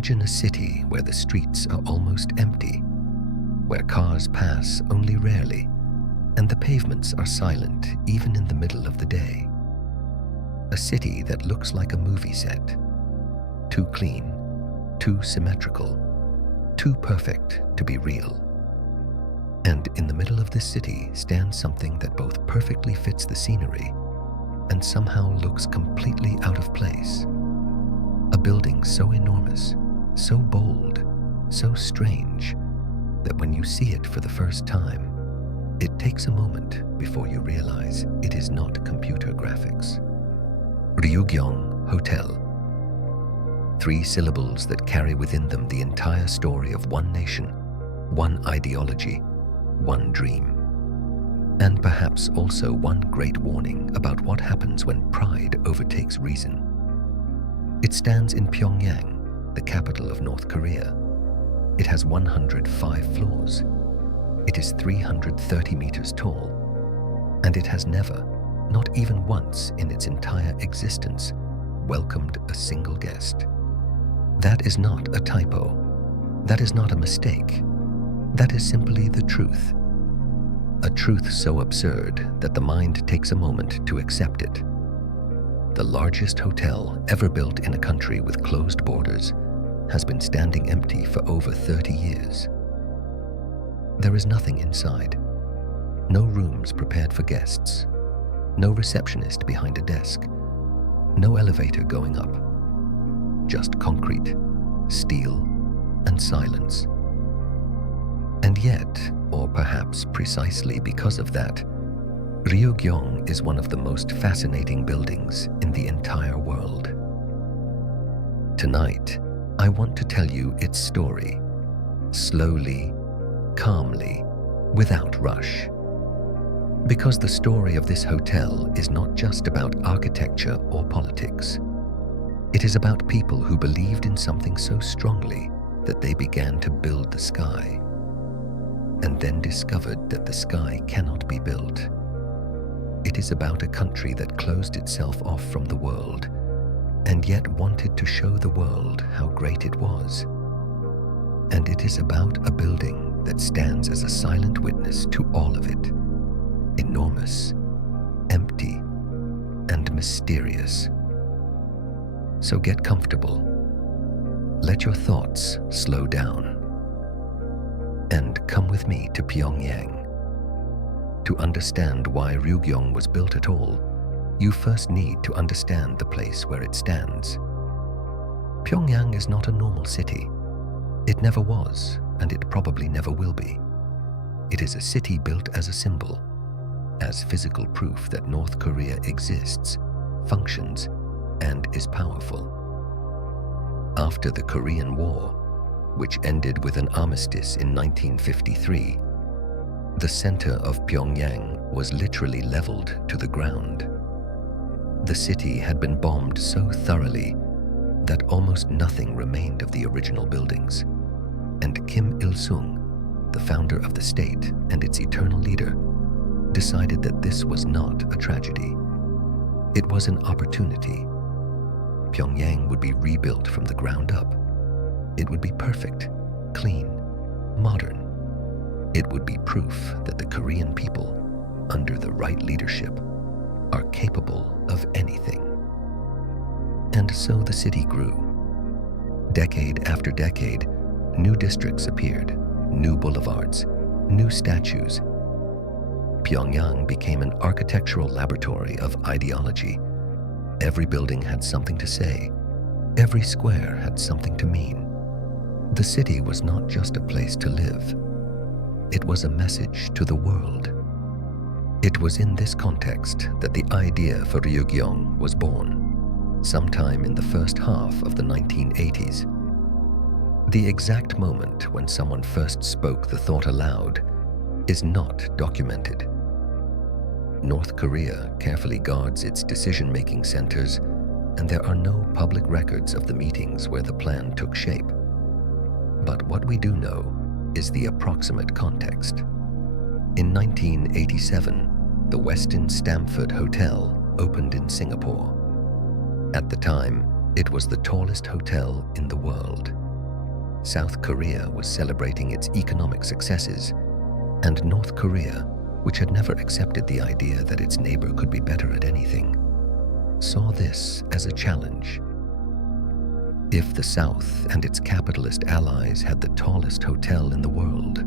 Imagine a city where the streets are almost empty, where cars pass only rarely, and the pavements are silent even in the middle of the day. A city that looks like a movie set, too clean, too symmetrical, too perfect to be real. And in the middle of this city stands something that both perfectly fits the scenery and somehow looks completely out of place. A building so enormous, so bold, so strange, that when you see it for the first time, it takes a moment before you realize it is not computer graphics. Ryugyong Hotel. 3 syllables that carry within them the entire story of one nation, one ideology, one dream. And perhaps also one great warning about what happens when pride overtakes reason. It stands in Pyongyang, the capital of North Korea. It has 105 floors. It is 330 meters tall. And it has never, not even once in its entire existence, welcomed a single guest. That is not a typo. That is not a mistake. That is simply the truth. A truth so absurd that the mind takes a moment to accept it. The largest hotel ever built in a country with closed borders has been standing empty for over 30 years. There is nothing inside. No rooms prepared for guests. No receptionist behind a desk. No elevator going up. Just concrete, steel, and silence. And yet, or perhaps precisely because of that, Ryugyong is one of the most fascinating buildings in the entire world. Tonight, I want to tell you its story, slowly, calmly, without rush. Because the story of this hotel is not just about architecture or politics. It is about people who believed in something so strongly that they began to build the sky, and then discovered that the sky cannot be built. It is about a country that closed itself off from the world, and yet wanted to show the world how great it was. And it is about a building that stands as a silent witness to all of it. Enormous, empty, and mysterious. So get comfortable. Let your thoughts slow down. And come with me to Pyongyang. To understand why Ryugyong was built at all, you first need to understand the place where it stands. Pyongyang is not a normal city. It never was, and it probably never will be. It is a city built as a symbol, as physical proof that North Korea exists, functions, and is powerful. After the Korean War, which ended with an armistice in 1953, the center of Pyongyang was literally leveled to the ground. The city had been bombed so thoroughly that almost nothing remained of the original buildings, and Kim Il-sung, the founder of the state and its eternal leader, decided that this was not a tragedy. It was an opportunity. Pyongyang would be rebuilt from the ground up. It would be perfect, clean, modern. It would be proof that the Korean people, under the right leadership, are capable of anything. And so the city grew. Decade after decade, new districts appeared, new boulevards, new statues. Pyongyang became an architectural laboratory of ideology. Every building had something to say. Every square had something to mean. The city was not just a place to live. It was a message to the world. It was in this context that the idea for Ryugyong was born, sometime in the first half of the 1980s. The exact moment when someone first spoke the thought aloud is not documented. North Korea carefully guards its decision-making centers, and there are no public records of the meetings where the plan took shape. But what we do know is the approximate context. In 1987, the Westin Stamford Hotel opened in Singapore. At the time, it was the tallest hotel in the world. South Korea was celebrating its economic successes, and North Korea, which had never accepted the idea that its neighbor could be better at anything, saw this as a challenge. If the South and its capitalist allies had the tallest hotel in the world,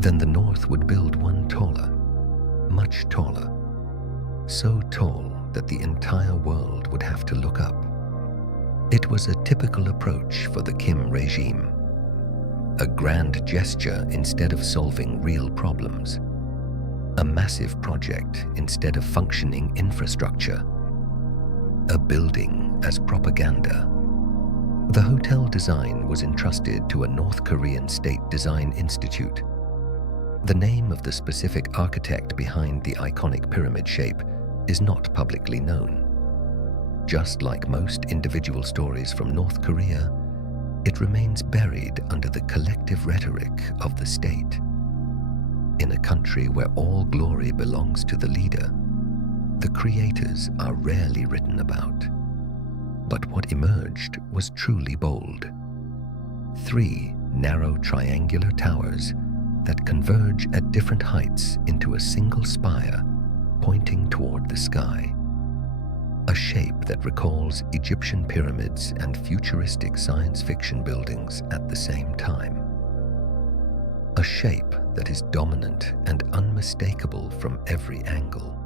then the North would build one taller, much taller, so tall that the entire world would have to look up. It was a typical approach for the Kim regime, a grand gesture instead of solving real problems, a massive project instead of functioning infrastructure, a building as propaganda. The hotel design was entrusted to a North Korean State Design Institute. The name of the specific architect behind the iconic pyramid shape is not publicly known. Just like most individual stories from North Korea, it remains buried under the collective rhetoric of the state. In a country where all glory belongs to the leader, the creators are rarely written about. But what emerged was truly bold. 3 narrow triangular towers that converge at different heights into a single spire pointing toward the sky. A shape that recalls Egyptian pyramids and futuristic science fiction buildings at the same time. A shape that is dominant and unmistakable from every angle.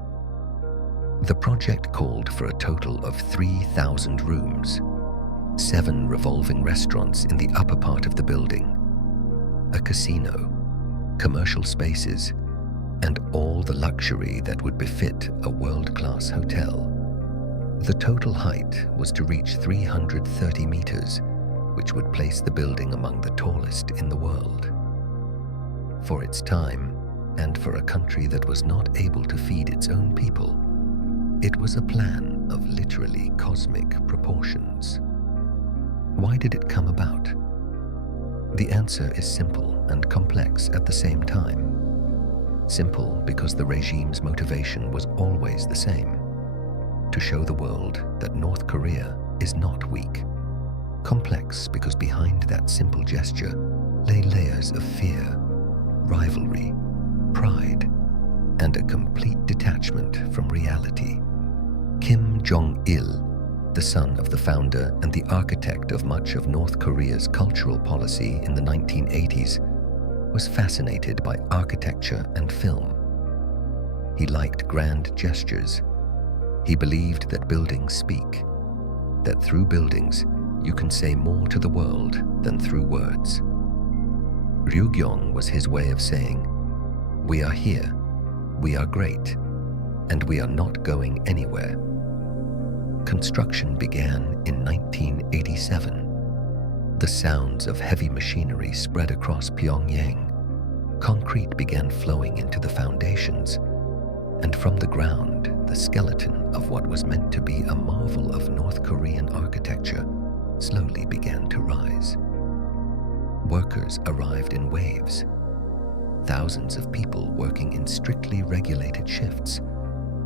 The project called for a total of 3,000 rooms, 7 revolving restaurants in the upper part of the building, a casino, commercial spaces, and all the luxury that would befit a world-class hotel. The total height was to reach 330 meters, which would place the building among the tallest in the world. For its time, and for a country that was not able to feed its own people, it was a plan of literally cosmic proportions. Why did it come about? The answer is simple and complex at the same time. Simple because the regime's motivation was always the same: to show the world that North Korea is not weak. Complex because behind that simple gesture lay layers of fear, rivalry, pride, and a complete detachment from reality. Kim Jong-il, the son of the founder and the architect of much of North Korea's cultural policy in the 1980s, was fascinated by architecture and film. He liked grand gestures. He believed that buildings speak, that through buildings you can say more to the world than through words. Ryugyong was his way of saying, "We are here, we are great, and we are not going anywhere." Construction began in 1987. The sounds of heavy machinery spread across Pyongyang. Concrete began flowing into the foundations, and from the ground, the skeleton of what was meant to be a marvel of North Korean architecture slowly began to rise. Workers arrived in waves. Thousands of people working in strictly regulated shifts,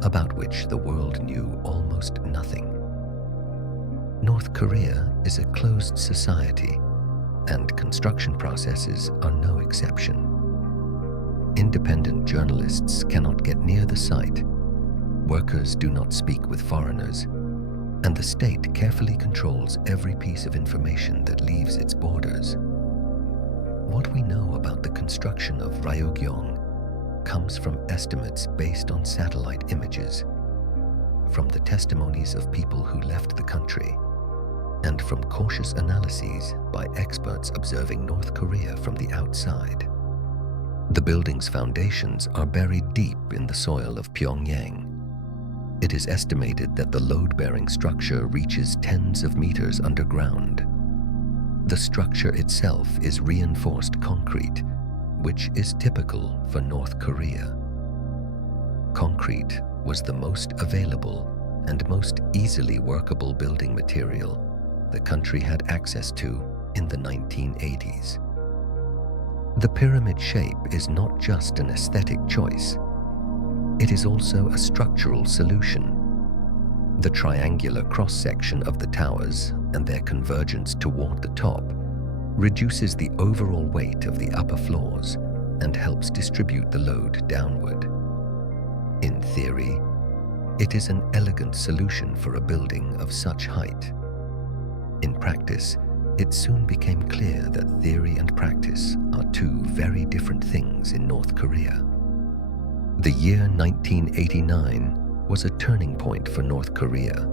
about which the world knew almost nothing. North Korea is a closed society, and construction processes are no exception. Independent journalists cannot get near the site. Workers do not speak with foreigners, and the state carefully controls every piece of information that leaves its borders. What we know about the construction of Ryugyong comes from estimates based on satellite images, from the testimonies of people who left the country, and from cautious analyses by experts observing North Korea from the outside. The building's foundations are buried deep in the soil of Pyongyang. It is estimated that the load-bearing structure reaches tens of meters underground. The structure itself is reinforced concrete, which is typical for North Korea. Concrete was the most available and most easily workable building material the country had access to in the 1980s. The pyramid shape is not just an aesthetic choice. It is also a structural solution. The triangular cross-section of the towers and their convergence toward the top reduces the overall weight of the upper floors and helps distribute the load downward. In theory, it is an elegant solution for a building of such height. In practice, it soon became clear that theory and practice are two very different things in North Korea. The year 1989 was a turning point for North Korea,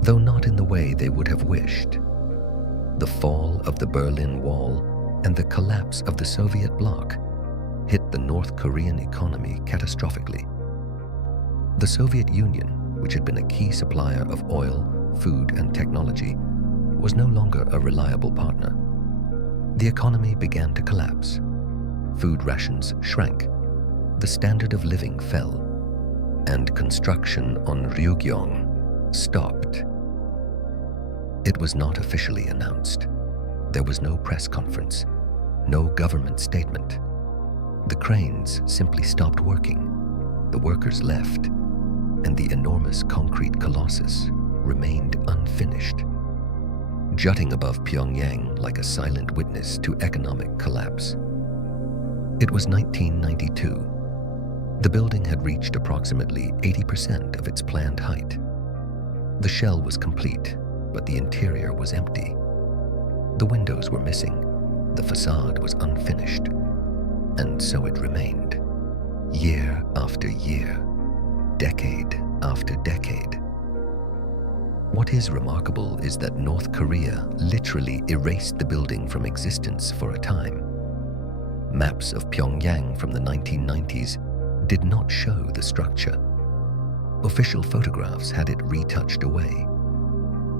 though not in the way they would have wished. The fall of the Berlin Wall and the collapse of the Soviet bloc hit the North Korean economy catastrophically. The Soviet Union, which had been a key supplier of oil, food, and technology, was no longer a reliable partner. The economy began to collapse. Food rations shrank, the standard of living fell, and construction on Ryugyong stopped. It was not officially announced. There was no press conference, no government statement. The cranes simply stopped working, the workers left, and the enormous concrete colossus remained unfinished, jutting above Pyongyang like a silent witness to economic collapse. It was 1992. The building had reached approximately 80% of its planned height. The shell was complete, but the interior was empty. The windows were missing, the facade was unfinished, and so it remained, year after year, decade after decade. What is remarkable is that North Korea literally erased the building from existence for a time. Maps of Pyongyang from the 1990s did not show the structure. Official photographs had it retouched away.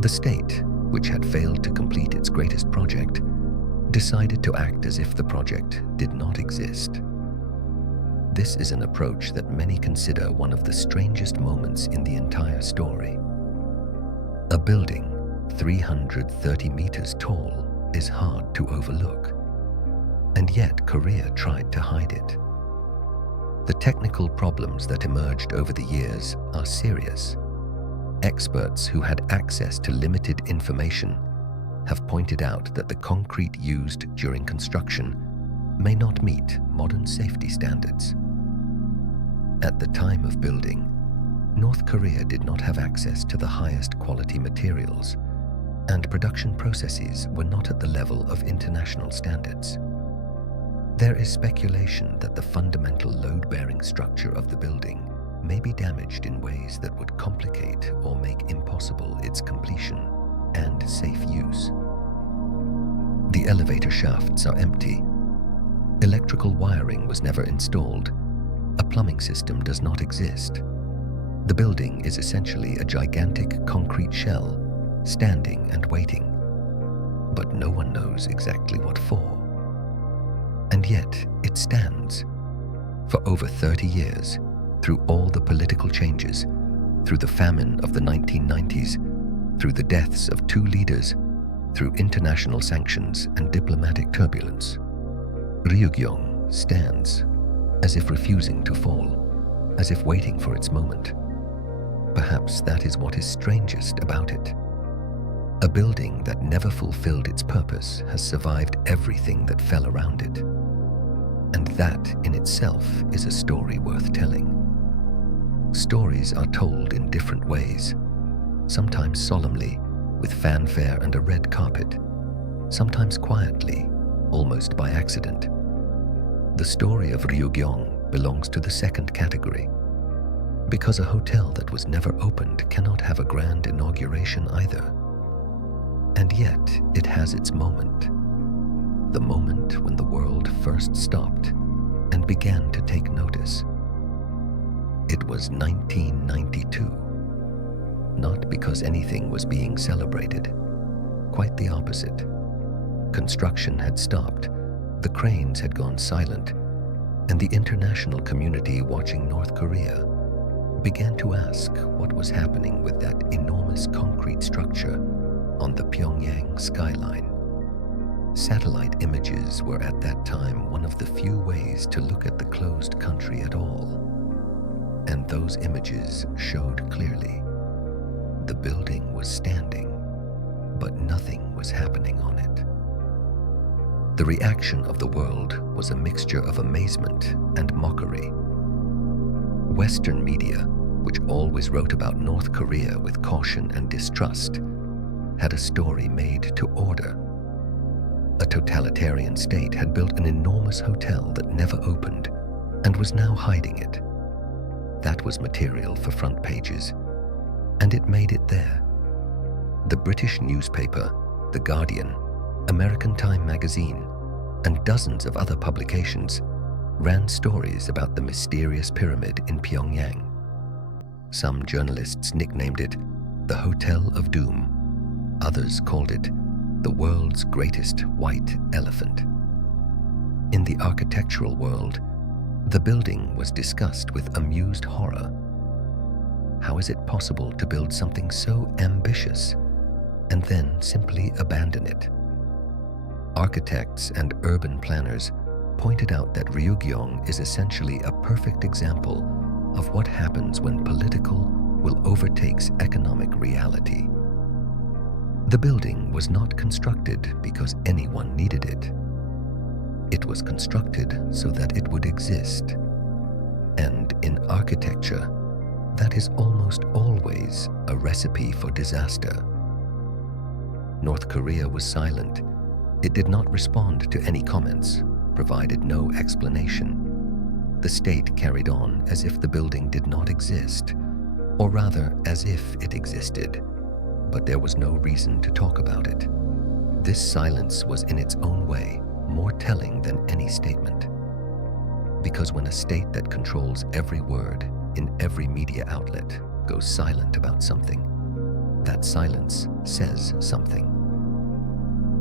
The state, which had failed to complete its greatest project, decided to act as if the project did not exist. This is an approach that many consider one of the strangest moments in the entire story. A building 330 meters tall is hard to overlook, and yet Korea tried to hide it. The technical problems that emerged over the years are serious. Experts who had access to limited information have pointed out that the concrete used during construction may not meet modern safety standards. At the time of building, North Korea did not have access to the highest quality materials, and production processes were not at the level of international standards. There is speculation that the fundamental load-bearing structure of the building may be damaged in ways that would complicate or make impossible its completion and safe use. The elevator shafts are empty. Electrical wiring was never installed. A plumbing system does not exist. The building is essentially a gigantic concrete shell, standing and waiting. But no one knows exactly what for. And yet, it stands. For over 30 years, through all the political changes, through the famine of the 1990s, through the deaths of 2 leaders, through international sanctions and diplomatic turbulence, Ryugyong stands, as if refusing to fall, as if waiting for its moment. Perhaps that is what is strangest about it. A building that never fulfilled its purpose has survived everything that fell around it. And that in itself is a story worth telling. Stories are told in different ways, sometimes solemnly, with fanfare and a red carpet, sometimes quietly, almost by accident. The story of Ryugyong belongs to the second category, because a hotel that was never opened cannot have a grand inauguration either. And yet it has its moment, the moment when the world first stopped and began to take notice. It was 1992, not because anything was being celebrated, quite the opposite. Construction had stopped, the cranes had gone silent, and the international community watching North Korea began to ask what was happening with that enormous concrete structure on the Pyongyang skyline. Satellite images were at that time one of the few ways to look at the closed country at all. And those images showed clearly. The building was standing, but nothing was happening on it. The reaction of the world was a mixture of amazement and mockery. Western media, which always wrote about North Korea with caution and distrust, had a story made to order. A totalitarian state had built an enormous hotel that never opened and was now hiding it. That was material for front pages, and it made it there. The British newspaper, The Guardian, American Time magazine, and dozens of other publications ran stories about the mysterious pyramid in Pyongyang. Some journalists nicknamed it the Hotel of Doom. Others called it the world's greatest white elephant. In the architectural world, the building was discussed with amused horror. How is it possible to build something so ambitious and then simply abandon it? Architects and urban planners pointed out that Ryugyong is essentially a perfect example of what happens when political will overtakes economic reality. The building was not constructed because anyone needed it. It was constructed so that it would exist. And in architecture, that is almost always a recipe for disaster. North Korea was silent. It did not respond to any comments, provided no explanation. The state carried on as if the building did not exist, or rather as if it existed, but there was no reason to talk about it. This silence was in its own way more telling than any statement. Because when a state that controls every word in every media outlet goes silent about something, that silence says something.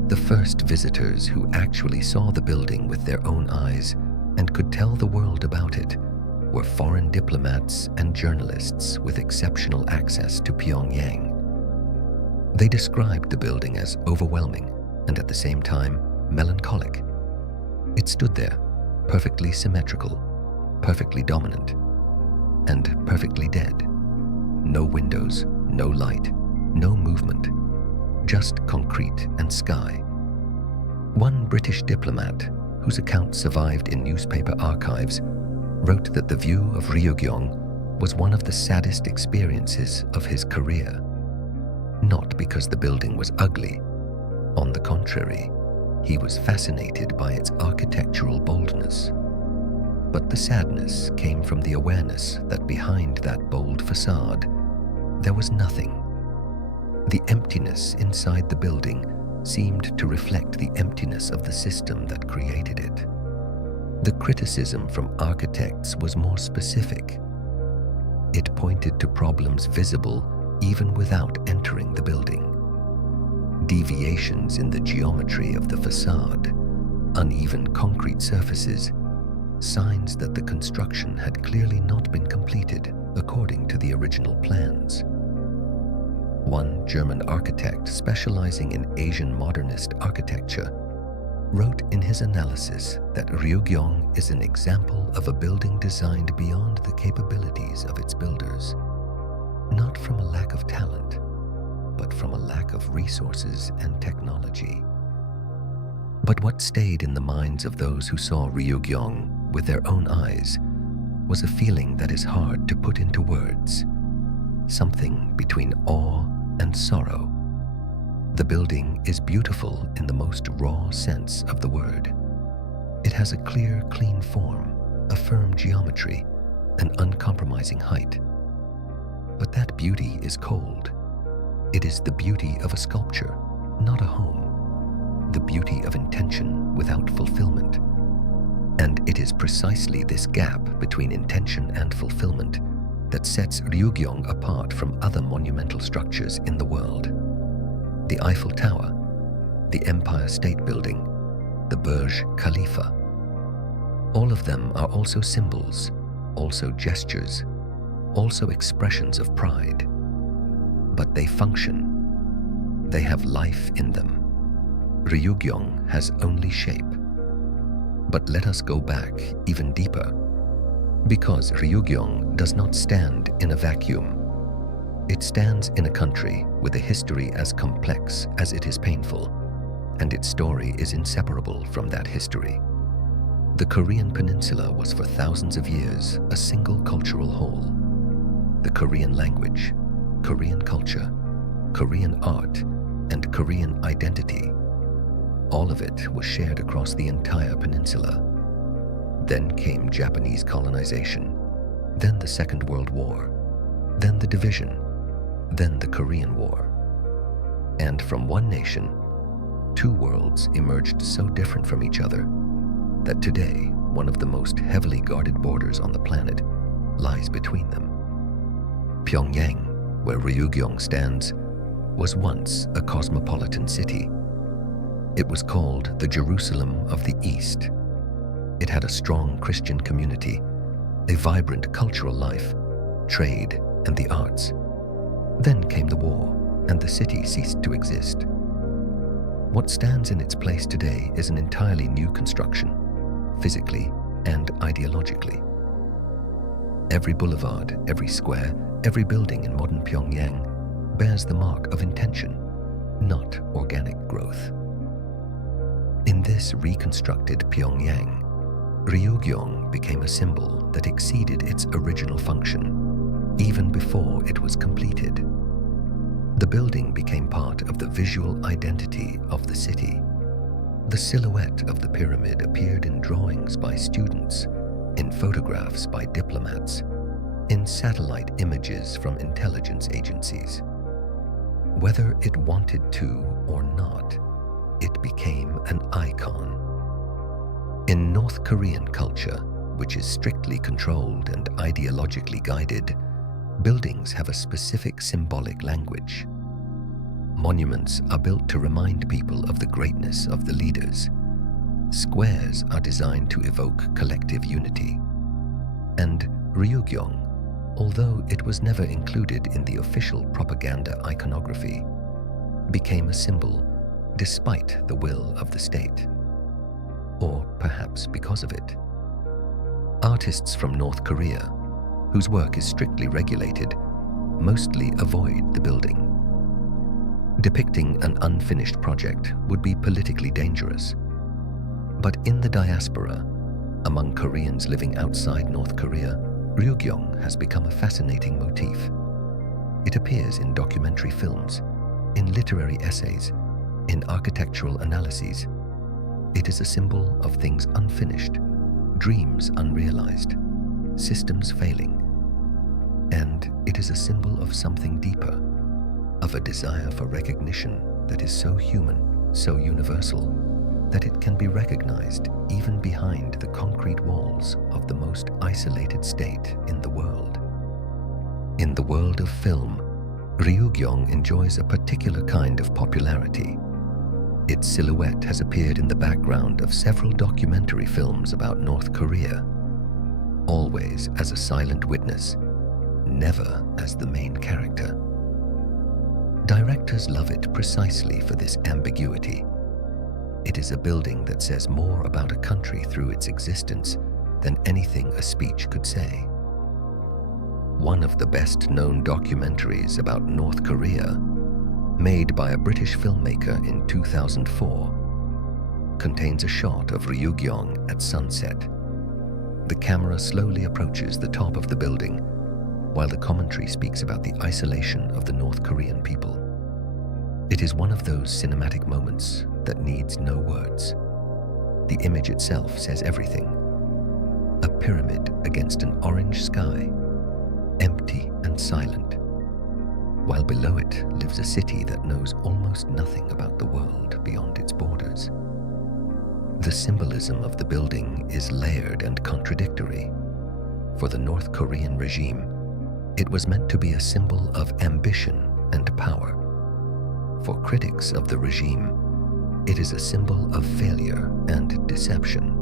The first visitors who actually saw the building with their own eyes and could tell the world about it were foreign diplomats and journalists with exceptional access to Pyongyang. They described the building as overwhelming and at the same time melancholic. It stood there, perfectly symmetrical, perfectly dominant, and perfectly dead. No windows, no light, no movement, just concrete and sky. One British diplomat, whose account survived in newspaper archives, wrote that the view of Ryugyong was one of the saddest experiences of his career. Not because the building was ugly. On the contrary, he was fascinated by its architectural boldness. But the sadness came from the awareness that behind that bold facade, there was nothing. The emptiness inside the building seemed to reflect the emptiness of the system that created it. The criticism from architects was more specific. It pointed to problems visible even without entering the building. Deviations in the geometry of the facade, uneven concrete surfaces, signs that the construction had clearly not been completed according to the original plans. One German architect specializing in Asian modernist architecture wrote in his analysis that Ryugyong is an example of a building designed beyond the capabilities of its builders, not from a lack of talent, but from a lack of resources and technology. But what stayed in the minds of those who saw Ryugyong with their own eyes was a feeling that is hard to put into words, something between awe and sorrow. The building is beautiful in the most raw sense of the word. It has a clear, clean form, a firm geometry, an uncompromising height. But that beauty is cold. It is the beauty of a sculpture, not a home. The beauty of intention without fulfillment. And it is precisely this gap between intention and fulfillment that sets Ryugyong apart from other monumental structures in the world. The Eiffel Tower, the Empire State Building, the Burj Khalifa. All of them are also symbols, also gestures, also expressions of pride. But they function. They have life in them. Ryugyong has only shape. But let us go back even deeper. Because Ryugyong does not stand in a vacuum. It stands in a country with a history as complex as it is painful, and its story is inseparable from that history. The Korean peninsula was for thousands of years a single cultural whole. The Korean language, Korean culture, Korean art, and Korean identity, all of it was shared across the entire peninsula. Then came Japanese colonization, then the Second World War, then the division, then the Korean War. And from one nation, two worlds emerged so different from each other that today one of the most heavily guarded borders on the planet lies between them. Pyongyang, where Ryugyong stands, was once a cosmopolitan city. It was called the Jerusalem of the East. It had a strong Christian community, a vibrant cultural life, trade, and the arts. Then came the war, and the city ceased to exist. What stands in its place today is an entirely new construction, physically and ideologically. Every boulevard, every square, every building in modern Pyongyang bears the mark of intention, not organic growth. In this reconstructed Pyongyang, Ryugyong became a symbol that exceeded its original function, even before it was completed. The building became part of the visual identity of the city. The silhouette of the pyramid appeared in drawings by students, in photographs by diplomats, in satellite images from intelligence agencies. Whether it wanted to or not, it became an icon. In North Korean culture, which is strictly controlled and ideologically guided, buildings have a specific symbolic language. Monuments are built to remind people of the greatness of the leaders. Squares are designed to evoke collective unity. And Ryugyong, although it was never included in the official propaganda iconography, became a symbol despite the will of the state. Or perhaps because of it. Artists from North Korea, whose work is strictly regulated, mostly avoid the building. Depicting an unfinished project would be politically dangerous. But in the diaspora, among Koreans living outside North Korea, Ryugyong has become a fascinating motif. It appears in documentary films, in literary essays, in architectural analyses. It is a symbol of things unfinished, dreams unrealized, systems failing. And it is a symbol of something deeper, of a desire for recognition that is so human, so universal, that it can be recognized even behind the concrete walls of the most isolated state in the world. In the world of film, Ryugyong enjoys a particular kind of popularity. Its silhouette has appeared in the background of several documentary films about North Korea, always as a silent witness, never as the main character. Directors love it precisely for this ambiguity. It is a building that says more about a country through its existence than anything a speech could say. One of the best-known documentaries about North Korea, made by a British filmmaker in 2004, contains a shot of Ryugyong at sunset. The camera slowly approaches the top of the building, while the commentary speaks about the isolation of the North Korean people. It is one of those cinematic moments that needs no words. The image itself says everything. A pyramid against an orange sky, empty and silent, while below it lives a city that knows almost nothing about the world beyond its borders. The symbolism of the building is layered and contradictory. For the North Korean regime, it was meant to be a symbol of ambition and power. For critics of the regime, it is a symbol of failure and deception.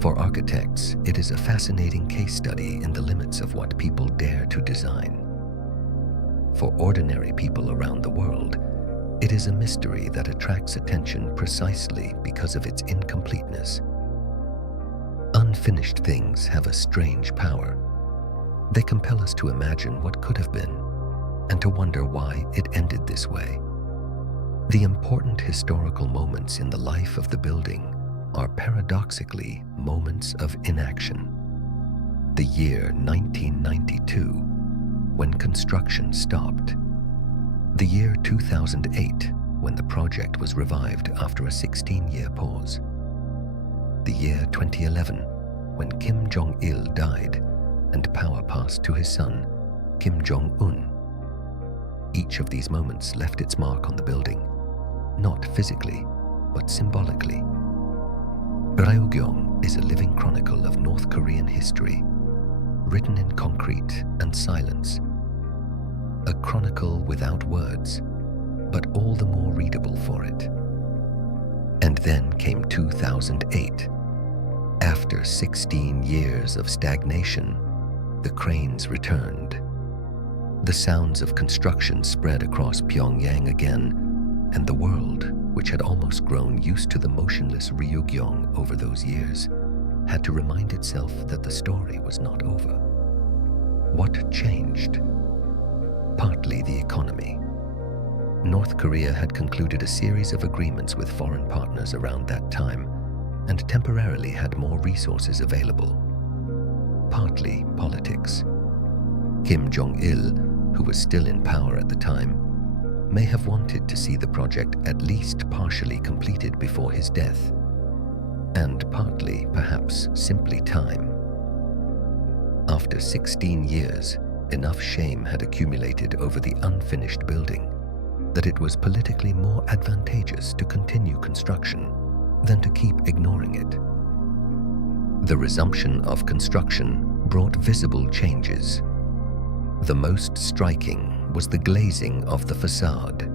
For architects, it is a fascinating case study in the limits of what people dare to design. For ordinary people around the world, it is a mystery that attracts attention precisely because of its incompleteness. Unfinished things have a strange power. They compel us to imagine what could have been and to wonder why it ended this way. The important historical moments in the life of the building are paradoxically moments of inaction. The year 1992, when construction stopped. The year 2008, when the project was revived after a 16-year pause. The year 2011, when Kim Jong-il died and power passed to his son, Kim Jong-un. Each of these moments left its mark on the building, not physically, but symbolically. Ryugyong is a living chronicle of North Korean history, written in concrete and silence. A chronicle without words, but all the more readable for it. And then came 2008. After 16 years of stagnation, the cranes returned. The sounds of construction spread across Pyongyang again, and the world, which had almost grown used to the motionless Ryugyong over those years, had to remind itself that the story was not over. What changed? Partly the economy. North Korea had concluded a series of agreements with foreign partners around that time and temporarily had more resources available. Partly politics. Kim Jong-il, who was still in power at the time, may have wanted to see the project at least partially completed before his death, and partly, perhaps, simply time. After 16 years, enough shame had accumulated over the unfinished building that it was politically more advantageous to continue construction than to keep ignoring it. The resumption of construction brought visible changes. The most striking was the glazing of the facade.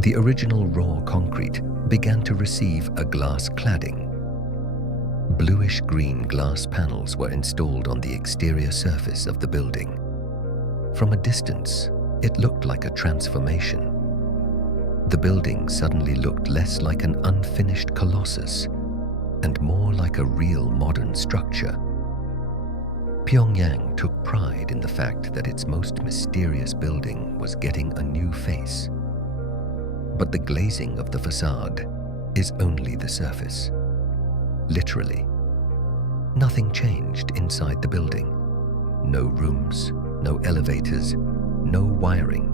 The original raw concrete began to receive a glass cladding. Bluish-green glass panels were installed on the exterior surface of the building. From a distance, it looked like a transformation. The building suddenly looked less like an unfinished colossus and more like a real modern structure. Pyongyang took pride in the fact that its most mysterious building was getting a new face. But the glazing of the facade is only the surface. Literally. Nothing changed inside the building. No rooms, no elevators, no wiring.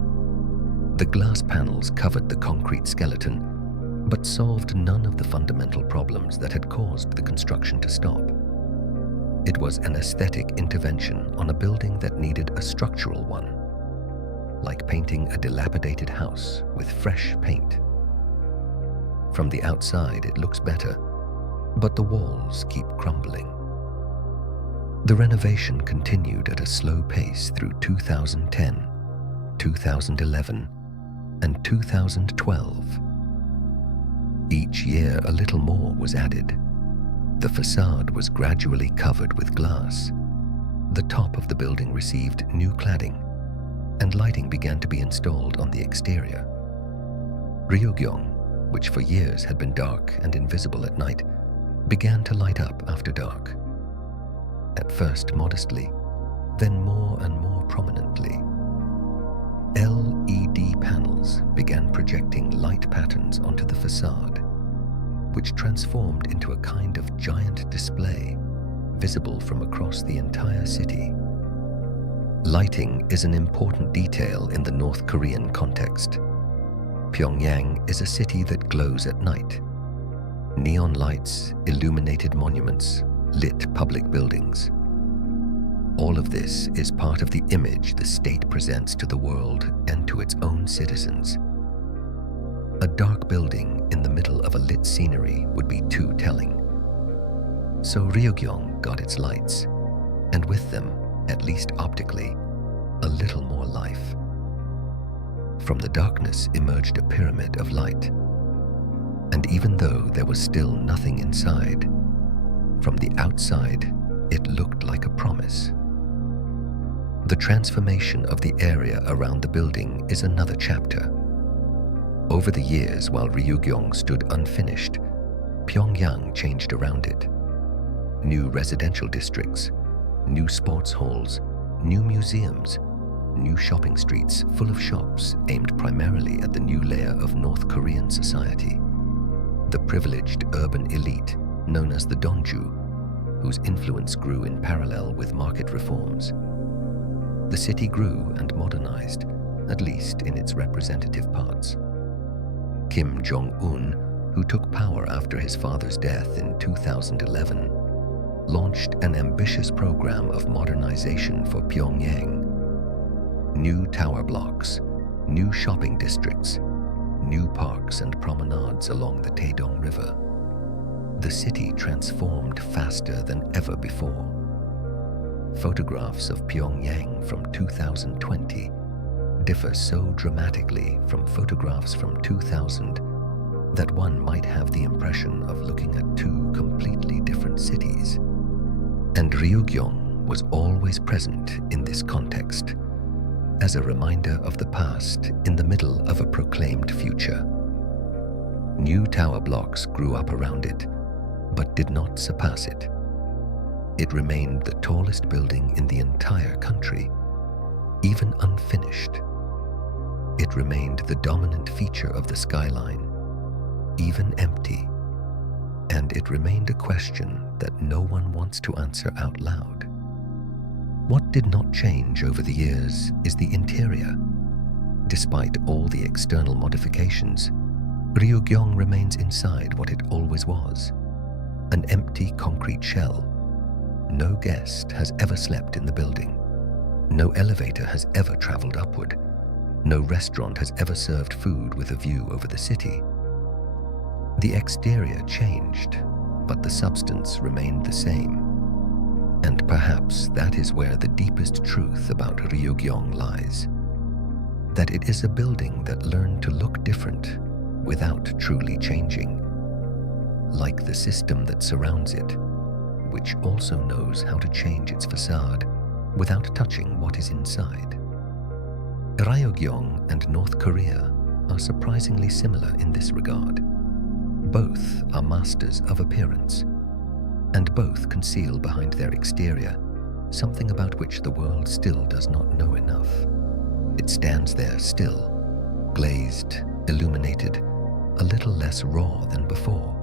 The glass panels covered the concrete skeleton, but solved none of the fundamental problems that had caused the construction to stop. It was an aesthetic intervention on a building that needed a structural one, like painting a dilapidated house with fresh paint. From the outside, it looks better, but the walls keep crumbling. The renovation continued at a slow pace through 2010, 2011, and 2012. Each year, a little more was added. The facade was gradually covered with glass. The top of the building received new cladding, and lighting began to be installed on the exterior. Ryugyong, which for years had been dark and invisible at night, began to light up after dark. At first modestly, then more and more prominently. LED panels began projecting light patterns onto the facade, which transformed into a kind of giant display, visible from across the entire city. Lighting is an important detail in the North Korean context. Pyongyang is a city that glows at night. Neon lights, illuminated monuments, lit public buildings. All of this is part of the image the state presents to the world and to its own citizens. A dark building in the middle of a lit scenery would be too telling. So Ryugyong got its lights, and with them, at least optically, a little more life. From the darkness emerged a pyramid of light. And even though there was still nothing inside, from the outside, it looked like a promise. The transformation of the area around the building is another chapter. Over the years, while Ryugyong stood unfinished, Pyongyang changed around it. New residential districts, new sports halls, new museums, new shopping streets full of shops aimed primarily at the new layer of North Korean society, the privileged urban elite known as the Donju, whose influence grew in parallel with market reforms. The city grew and modernized, at least in its representative parts. Kim Jong-un, who took power after his father's death in 2011, launched an ambitious program of modernization for Pyongyang. New tower blocks, new shopping districts, new parks and promenades along the Taedong River. The city transformed faster than ever before. Photographs of Pyongyang from 2020 differ so dramatically from photographs from 2000 that one might have the impression of looking at two completely different cities. And Ryugyong was always present in this context, as a reminder of the past in the middle of a proclaimed future. New tower blocks grew up around it, but did not surpass it. It remained the tallest building in the entire country, even unfinished. It remained the dominant feature of the skyline, even empty. And it remained a question that no one wants to answer out loud. What did not change over the years is the interior. Despite all the external modifications, Ryugyong remains inside what it always was, an empty concrete shell. No guest has ever slept in the building. No elevator has ever traveled upward. No restaurant has ever served food with a view over the city. The exterior changed, but the substance remained the same. And perhaps that is where the deepest truth about Ryugyong lies. That it is a building that learned to look different without truly changing. Like the system that surrounds it, which also knows how to change its facade without touching what is inside. Ryugyong and North Korea are surprisingly similar in this regard. Both are masters of appearance, and both conceal behind their exterior something about which the world still does not know enough. It stands there still, glazed, illuminated, a little less raw than before,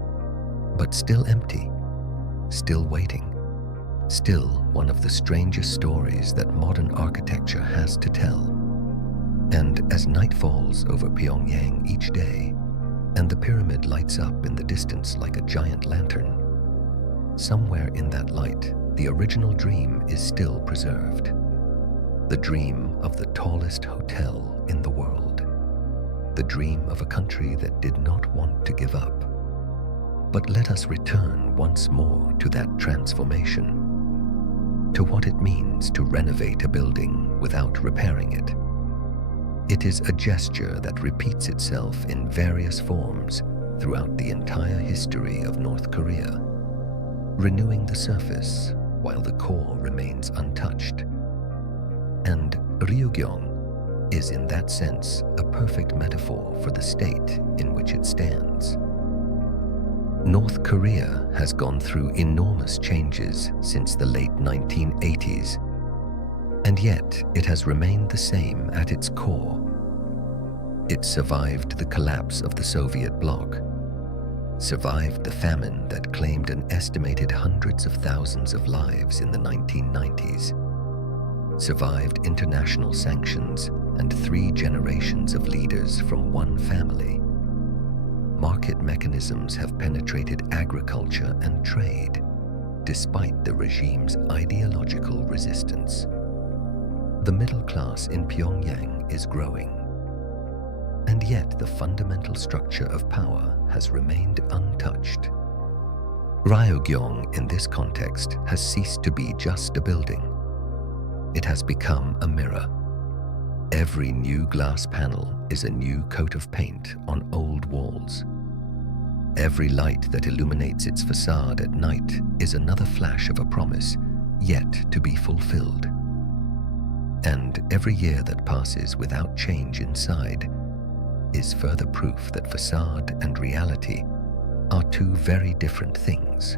but still empty, still waiting, still one of the strangest stories that modern architecture has to tell. And as night falls over Pyongyang each day, and the pyramid lights up in the distance like a giant lantern, somewhere in that light, the original dream is still preserved. The dream of the tallest hotel in the world. The dream of a country that did not want to give up. But let us return once more to that transformation, to what it means to renovate a building without repairing it. It is a gesture that repeats itself in various forms throughout the entire history of North Korea, renewing the surface while the core remains untouched. And Ryugyong is in that sense a perfect metaphor for the state in which it stands. North Korea has gone through enormous changes since the late 1980s, and yet it has remained the same at its core. It survived the collapse of the Soviet bloc, survived the famine that claimed an estimated hundreds of thousands of lives in the 1990s, survived international sanctions and 3 generations of leaders from one family. Market mechanisms have penetrated agriculture and trade, despite the regime's ideological resistance. The middle class in Pyongyang is growing, and yet the fundamental structure of power has remained untouched. Ryugyong in this context has ceased to be just a building. It has become a mirror. Every new glass panel is a new coat of paint on old walls. Every light that illuminates its facade at night is another flash of a promise yet to be fulfilled. And every year that passes without change inside is further proof that facade and reality are 2 very different things.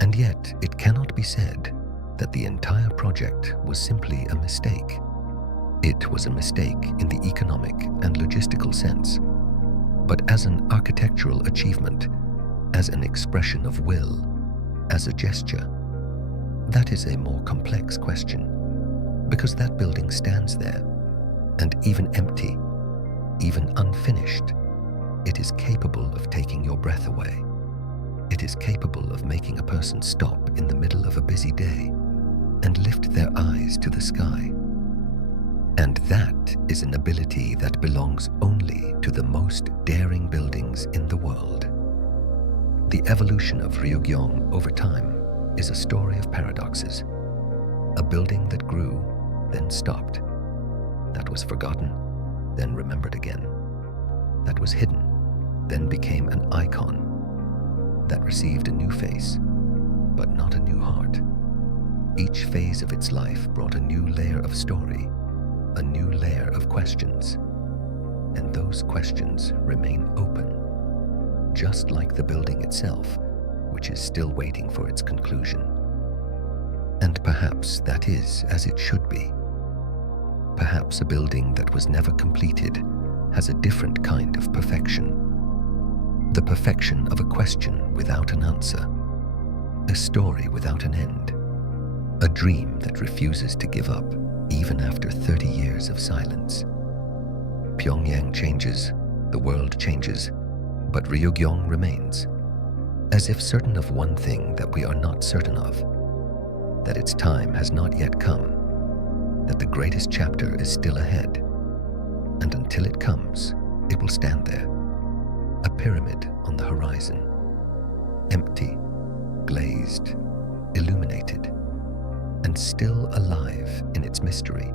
And yet it cannot be said that the entire project was simply a mistake. It was a mistake in the economic and logistical sense, but as an architectural achievement, as an expression of will, as a gesture, that is a more complex question, because that building stands there, and even empty, even unfinished, it is capable of taking your breath away. It is capable of making a person stop in the middle of a busy day and lift their eyes to the sky. And that is an ability that belongs only to the most daring buildings in the world. The evolution of Ryugyong over time is a story of paradoxes. A building that grew, then stopped. That was forgotten, then remembered again. That was hidden, then became an icon. That received a new face, but not a new heart. Each phase of its life brought a new layer of story, a new layer of questions. And those questions remain open, just like the building itself, which is still waiting for its conclusion. And perhaps that is as it should be. Perhaps a building that was never completed has a different kind of perfection. The perfection of a question without an answer, a story without an end, a dream that refuses to give up even after 30 years of silence. Pyongyang changes, the world changes, but Ryugyong remains, as if certain of one thing that we are not certain of, that its time has not yet come, that the greatest chapter is still ahead, and until it comes, it will stand there, a pyramid on the horizon, empty, glazed, illuminated, and still alive in its mystery.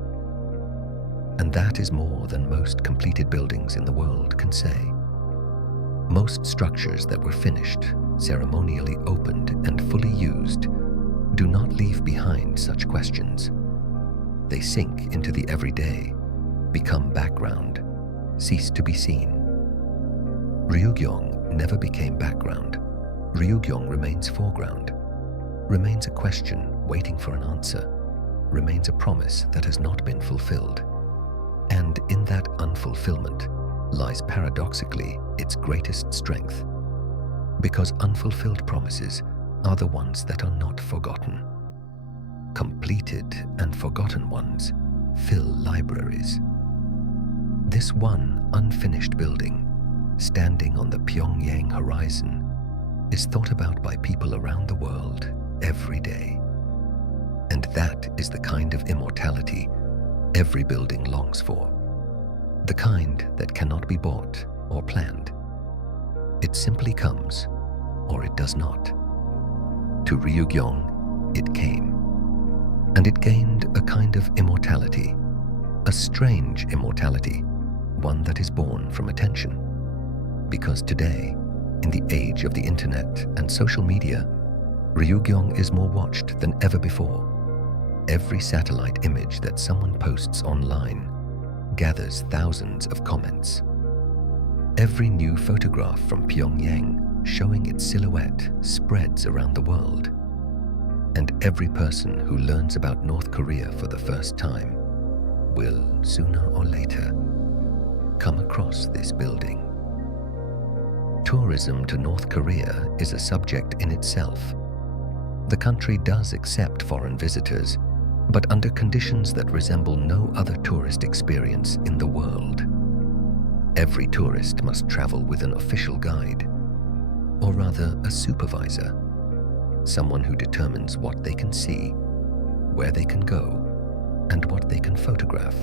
And that is more than most completed buildings in the world can say. Most structures that were finished, ceremonially opened, and fully used do not leave behind such questions. They sink into the everyday, become background, cease to be seen. Ryugyong never became background. Ryugyong remains foreground, remains a question waiting for an answer, remains a promise that has not been fulfilled. And in that unfulfillment lies paradoxically its greatest strength, because unfulfilled promises are the ones that are not forgotten. Completed and forgotten ones fill libraries. This one unfinished building, standing on the Pyongyang horizon, is thought about by people around the world every day. And that is the kind of immortality every building longs for, the kind that cannot be bought or planned. It simply comes, or it does not. To Ryugyong, it came, and it gained a kind of immortality, a strange immortality, one that is born from attention. Because today, in the age of the internet and social media, Ryugyong is more watched than ever before. Every satellite image that someone posts online gathers thousands of comments. Every new photograph from Pyongyang showing its silhouette spreads around the world. And every person who learns about North Korea for the first time will, sooner or later, come across this building. Tourism to North Korea is a subject in itself. The country does accept foreign visitors, but under conditions that resemble no other tourist experience in the world. Every tourist must travel with an official guide, or rather a supervisor, someone who determines what they can see, where they can go, and what they can photograph.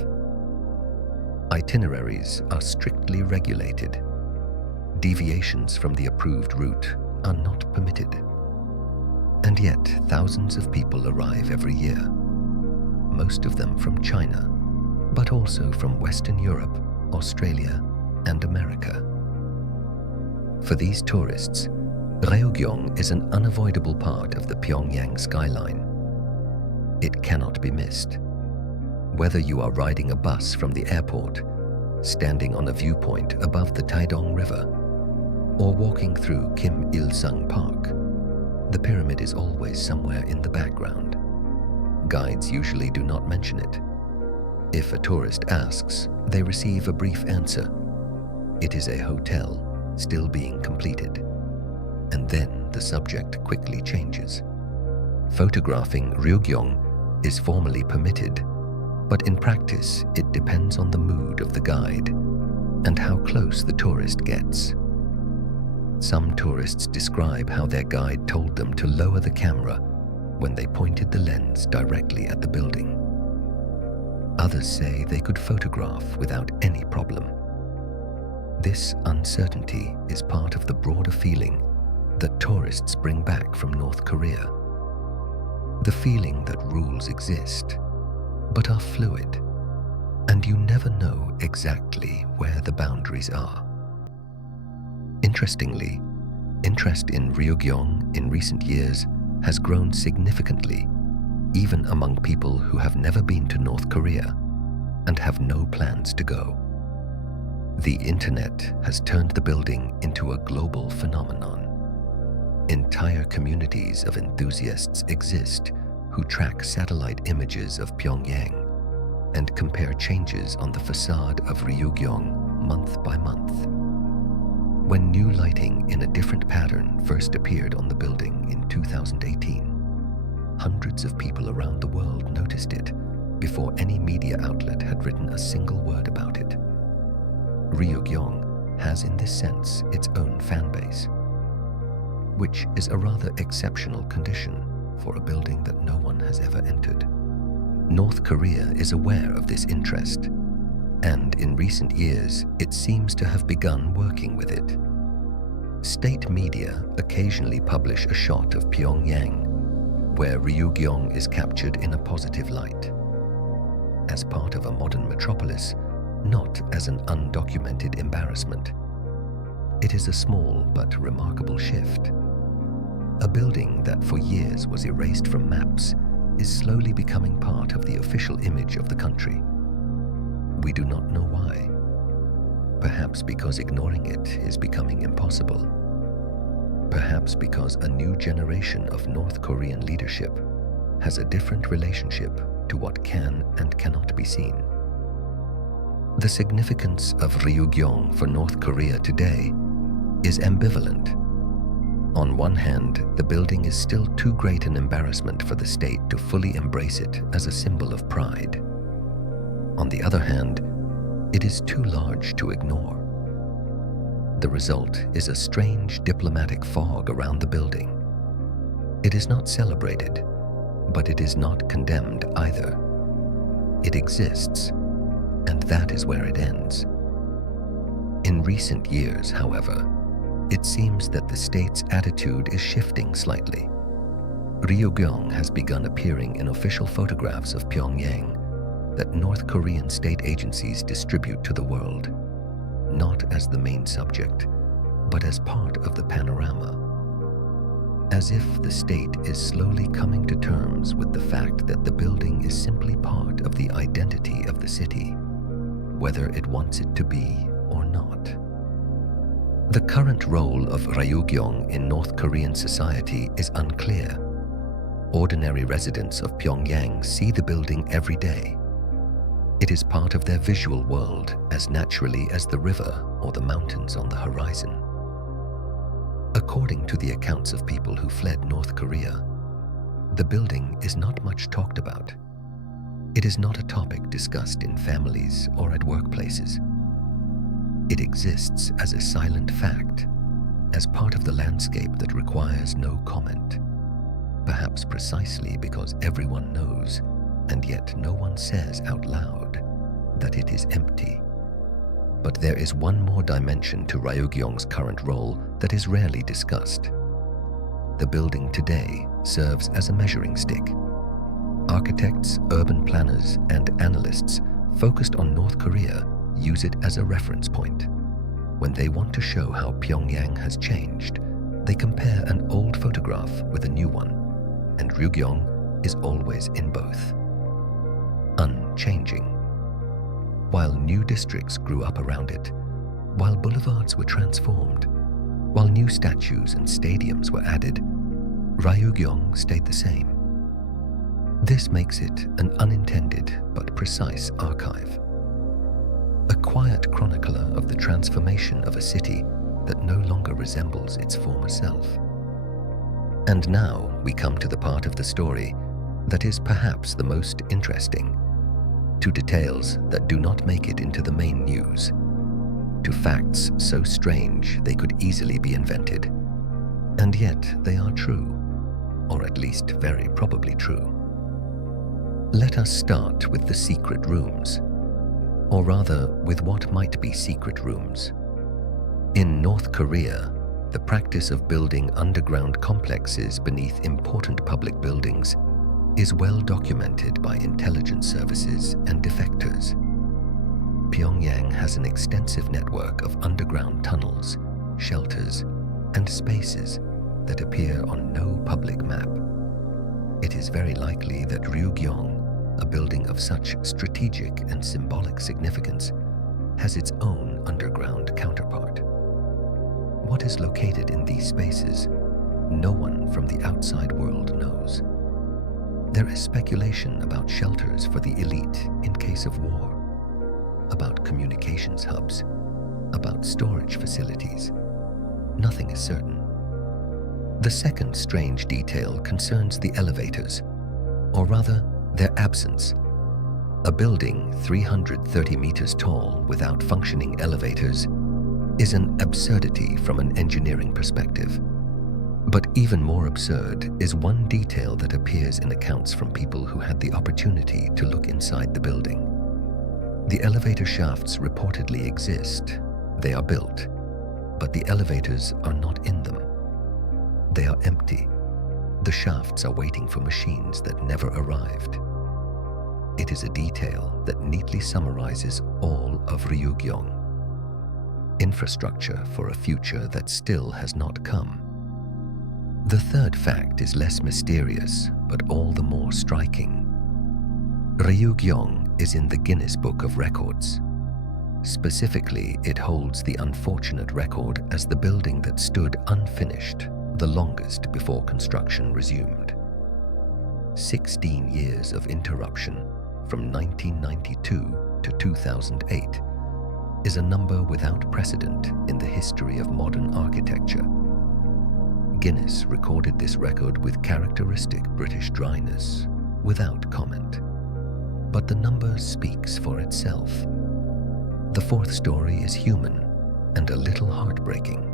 Itineraries are strictly regulated. Deviations from the approved route are not permitted. And yet, thousands of people arrive every year, most of them from China, but also from Western Europe, Australia, and America. For these tourists, Ryugyong is an unavoidable part of the Pyongyang skyline. It cannot be missed. Whether you are riding a bus from the airport, standing on a viewpoint above the Taedong River, or walking through Kim Il-sung Park, the pyramid is always somewhere in the background. Guides usually do not mention it. If a tourist asks, they receive a brief answer. It is a hotel, still being completed. And then the subject quickly changes. Photographing Ryugyong is formally permitted, but in practice it depends on the mood of the guide and how close the tourist gets. Some tourists describe how their guide told them to lower the camera when they pointed the lens directly at the building. Others say they could photograph without any problem. This uncertainty is part of the broader feeling that tourists bring back from North Korea. The feeling that rules exist, but are fluid, and you never know exactly where the boundaries are. Interestingly, interest in Ryugyong in recent years has grown significantly, even among people who have never been to North Korea and have no plans to go. The internet has turned the building into a global phenomenon. Entire communities of enthusiasts exist who track satellite images of Pyongyang and compare changes on the facade of Ryugyong month by month. When new lighting in a different pattern first appeared on the building in 2018, hundreds of people around the world noticed it before any media outlet had written a single word about it. Ryugyong has in this sense its own fan base, which is a rather exceptional condition for a building that no one has ever entered. North Korea is aware of this interest, and in recent years it seems to have begun working with it. State media occasionally publish a shot of Pyongyang, where Ryugyong is captured in a positive light, as part of a modern metropolis, not as an undocumented embarrassment. It is a small but remarkable shift. A building that for years was erased from maps is slowly becoming part of the official image of the country. We do not know why. Perhaps because ignoring it is becoming impossible. Perhaps because a new generation of North Korean leadership has a different relationship to what can and cannot be seen. The significance of Ryugyong for North Korea today is ambivalent. On one hand, the building is still too great an embarrassment for the state to fully embrace it as a symbol of pride. On the other hand, it is too large to ignore. The result is a strange diplomatic fog around the building. It is not celebrated, but it is not condemned either. It exists, and that is where it ends. In recent years, however, it seems that the state's attitude is shifting slightly. Ryugyong has begun appearing in official photographs of Pyongyang that North Korean state agencies distribute to the world, not as the main subject, but as part of the panorama. As if the state is slowly coming to terms with the fact that the building is simply part of the identity of the city, whether it wants it to be or not. The current role of Ryugyong in North Korean society is unclear. Ordinary residents of Pyongyang see the building every day. It is part of their visual world as naturally as the river or the mountains on the horizon. According to the accounts of people who fled North Korea, the building is not much talked about. It is not a topic discussed in families or at workplaces. It exists as a silent fact, as part of the landscape that requires no comment, perhaps precisely because everyone knows, and yet no one says out loud, that it is empty. But there is one more dimension to Ryugyong's current role that is rarely discussed. The building today serves as a measuring stick. Architects, urban planners, and analysts focused on North Korea use it as a reference point. When they want to show how Pyongyang has changed, they compare an old photograph with a new one, and Ryugyong is always in both. Unchanging. While new districts grew up around it, while boulevards were transformed, while new statues and stadiums were added, Ryugyong stayed the same. This makes it an unintended but precise archive. A quiet chronicler of the transformation of a city that no longer resembles its former self. And now we come to the part of the story that is perhaps the most interesting, to details that do not make it into the main news, to facts so strange they could easily be invented, and yet they are true, or at least very probably true. Let us start with the secret rooms, or rather with what might be secret rooms. In North Korea, the practice of building underground complexes beneath important public buildings is well documented by intelligence services and defectors. Pyongyang has an extensive network of underground tunnels, shelters, and spaces that appear on no public map. It is very likely that Ryugyong, a building of such strategic and symbolic significance, has its own underground counterpart. What is located in these spaces, no one from the outside world knows. There is speculation about shelters for the elite in case of war, about communications hubs, about storage facilities. Nothing is certain. The second strange detail concerns the elevators, or rather, their absence. A building 330 meters tall without functioning elevators is an absurdity from an engineering perspective. But even more absurd is one detail that appears in accounts from people who had the opportunity to look inside the building. The elevator shafts reportedly exist. They are built, but the elevators are not in them. They are empty. The shafts are waiting for machines that never arrived. It is a detail that neatly summarizes all of Ryugyong. Infrastructure for a future that still has not come. The third fact is less mysterious, but all the more striking. Ryugyong is in the Guinness Book of Records. Specifically, it holds the unfortunate record as the building that stood unfinished the longest before construction resumed. 16 years of interruption from 1992 to 2008 is a number without precedent in the history of modern architecture. Guinness recorded this record with characteristic British dryness, without comment. But the number speaks for itself. The fourth story is human and a little heartbreaking.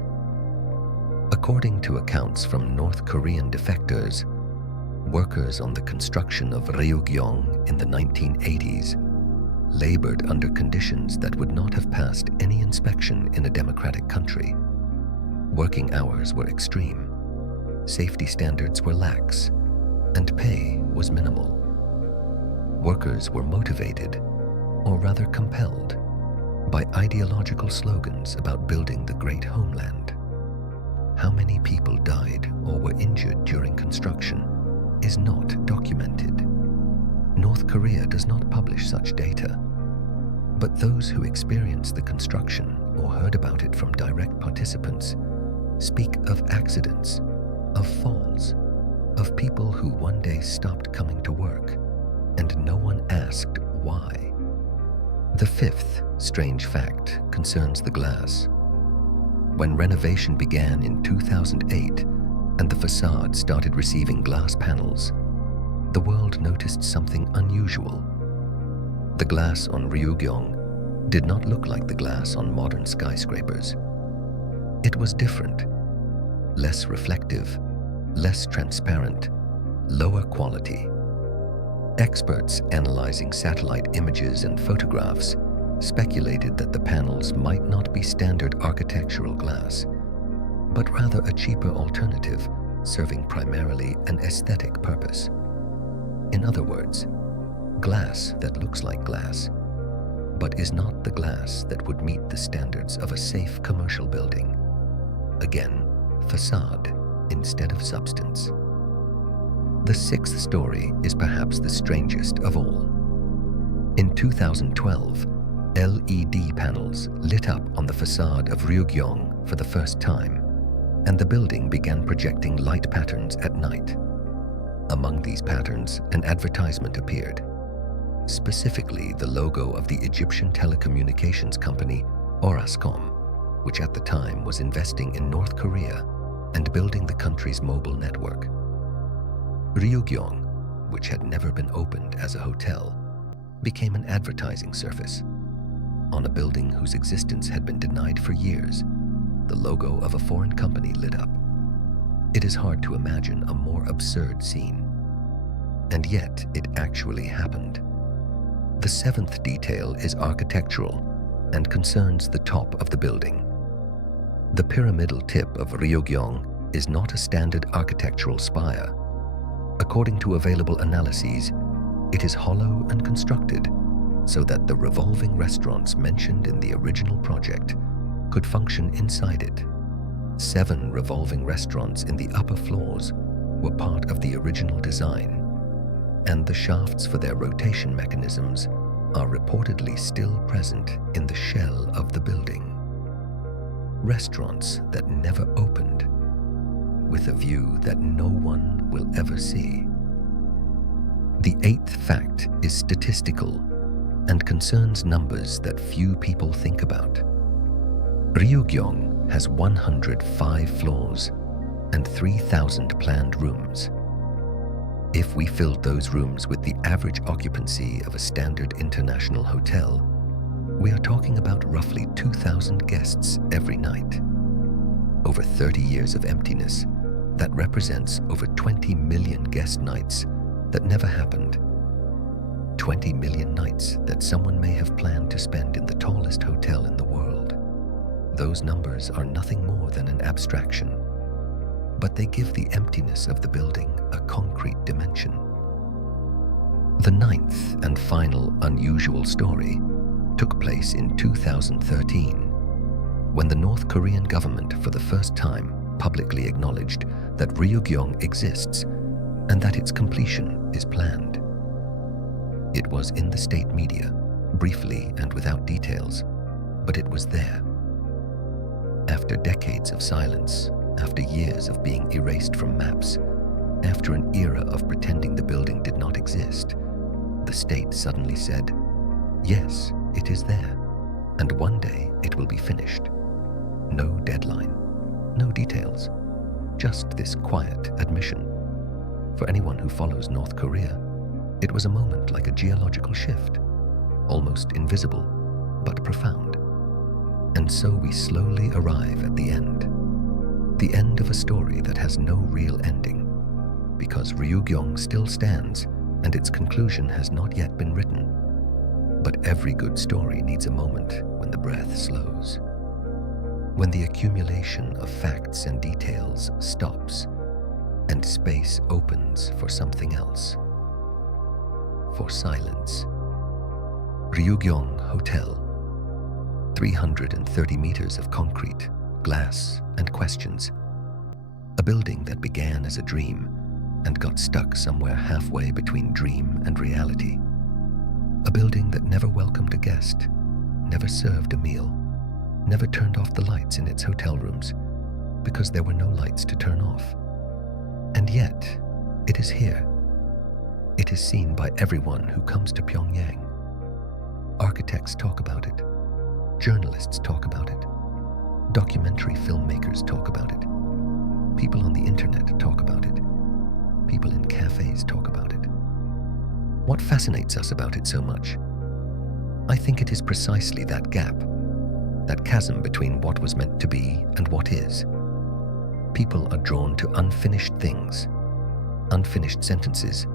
According to accounts from North Korean defectors, workers on the construction of Ryugyong in the 1980s labored under conditions that would not have passed any inspection in a democratic country. Working hours were extreme, safety standards were lax, and pay was minimal. Workers were motivated, or rather compelled, by ideological slogans about building the great homeland. How many people died or were injured during construction is not documented. North Korea does not publish such data, but those who experienced the construction or heard about it from direct participants speak of accidents, of falls, of people who one day stopped coming to work, and no one asked why. The fifth strange fact concerns the glass. When renovation began in 2008 and the facade started receiving glass panels, the world noticed something unusual. The glass on Ryugyong did not look like the glass on modern skyscrapers. It was different, less reflective, less transparent, lower quality. Experts analyzing satellite images and photographs speculated that the panels might not be standard architectural glass, but rather a cheaper alternative serving primarily an aesthetic purpose. In other words, glass that looks like glass, but is not the glass that would meet the standards of a safe commercial building. Again, facade instead of substance. The sixth story is perhaps the strangest of all. In 2012, LED panels lit up on the facade of Ryugyong for the first time, and the building began projecting light patterns at night. Among these patterns, an advertisement appeared, specifically the logo of the Egyptian telecommunications company Orascom, which at the time was investing in North Korea and building the country's mobile network. Ryugyong, which had never been opened as a hotel, became an advertising surface. On a building whose existence had been denied for years, the logo of a foreign company lit up. It is hard to imagine a more absurd scene. And yet, it actually happened. The seventh detail is architectural and concerns the top of the building. The pyramidal tip of Ryugyong is not a standard architectural spire. According to available analyses, it is hollow and constructed so that the revolving restaurants mentioned in the original project could function inside it. 7 revolving restaurants in the upper floors were part of the original design, and the shafts for their rotation mechanisms are reportedly still present in the shell of the building. Restaurants that never opened, with a view that no one will ever see. The 8th fact is statistical and concerns numbers that few people think about. Ryugyong has 105 floors and 3,000 planned rooms. If we filled those rooms with the average occupancy of a standard international hotel, we are talking about roughly 2,000 guests every night. Over 30 years of emptiness, that represents over 20 million guest nights that never happened. 20 million nights that someone may have planned to spend in the tallest hotel in the world. Those numbers are nothing more than an abstraction, but they give the emptiness of the building a concrete dimension. The 9th and final unusual story took place in 2013, when the North Korean government for the first time publicly acknowledged that Ryugyong exists and that its completion is planned. It was in the state media, briefly and without details, but it was there. After decades of silence, after years of being erased from maps, after an era of pretending the building did not exist, the state suddenly said, yes, it is there, and one day it will be finished. No deadline, no details, just this quiet admission. For anyone who follows North Korea, it was a moment like a geological shift, almost invisible, but profound. And so we slowly arrive at the end of a story that has no real ending, because Ryugyong still stands and its conclusion has not yet been written. But every good story needs a moment when the breath slows, when the accumulation of facts and details stops and space opens for something else, for silence. Ryugyong Hotel. 330 meters of concrete, glass, and questions. A building that began as a dream and got stuck somewhere halfway between dream and reality. A building that never welcomed a guest, never served a meal, never turned off the lights in its hotel rooms because there were no lights to turn off. And yet, it is here. It is seen by everyone who comes to Pyongyang. Architects talk about it. Journalists talk about it. Documentary filmmakers talk about it. People on the internet talk about it. People in cafes talk about it. What fascinates us about it so much? I think it is precisely that gap, that chasm between what was meant to be and what is. People are drawn to unfinished things, unfinished sentences,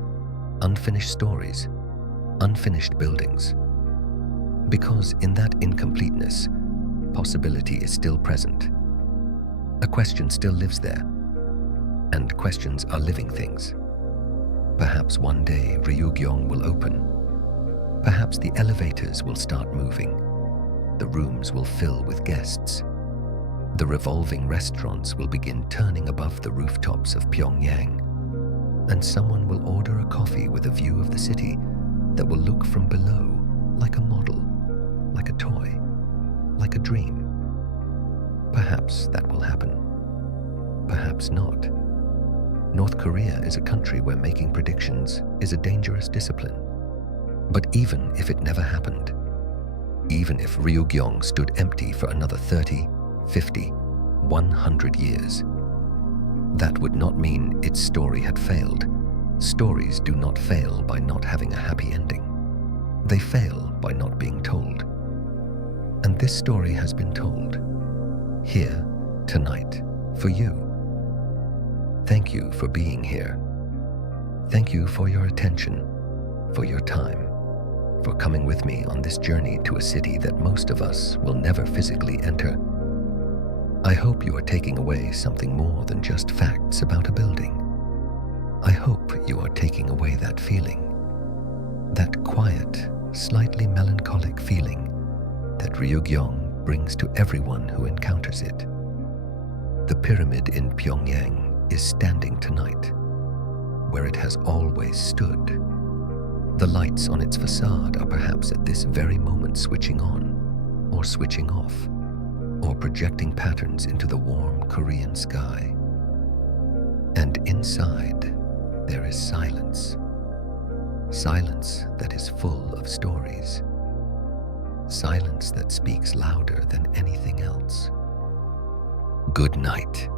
unfinished stories, unfinished buildings. Because in that incompleteness, possibility is still present. A question still lives there, and questions are living things. Perhaps one day Ryugyong will open. Perhaps the elevators will start moving. The rooms will fill with guests. The revolving restaurants will begin turning above the rooftops of Pyongyang, and someone will order a coffee with a view of the city that will look from below like a model, like a toy, like a dream. Perhaps that will happen. Perhaps not. North Korea is a country where making predictions is a dangerous discipline. But even if it never happened, even if Ryugyong stood empty for another 30, 50, 100 years, that would not mean its story had failed. Stories do not fail by not having a happy ending. They fail by not being told. And this story has been told, here, tonight, for you. Thank you for being here. Thank you for your attention, for your time, for coming with me on this journey to a city that most of us will never physically enter. I hope you are taking away something more than just facts about a building. I hope you are taking away that feeling, that quiet, slightly melancholic feeling that Ryugyong brings to everyone who encounters it. The pyramid in Pyongyang is standing tonight, where it has always stood. The lights on its facade are perhaps at this very moment switching on, or switching off, or projecting patterns into the warm Korean sky. And inside, there is silence. Silence that is full of stories. Silence that speaks louder than anything else. Good night.